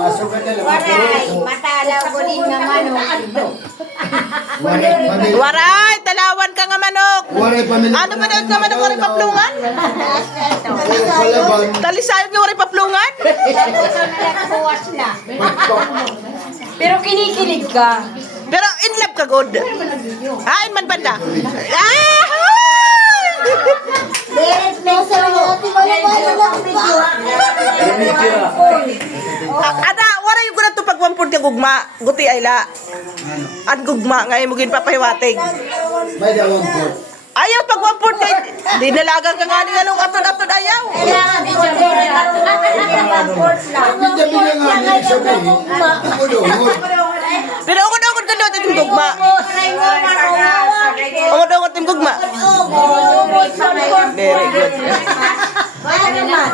Pasok ka dala. Waray, matalaw ko din nga manok. Waray, talawan ka nga manok. Waray pamilya. Ano ba daw ka manok waray paplungan? Palaban. Talisayod nga waray paplungan? Nagbuwas na. Pero kinikilig ka. Pero in love ka, good. In man banda. Ah! Direct message mo. Ada, wala yung gulat to pagwampod ka gugma. Guti ay la. An gugma, ngayon mo ginpapahiwatig. May dawang po. Ayaw pagwampod kay dinalagan ka nga ni ngalong atod-atod ayaw. Kailangan ko direct Hindi niya nga hindi sabihin. Ako doon. Pero ungod-ungod ka doon itong gugma. Ungod-ungod itong gugma. Very good. Ano naman?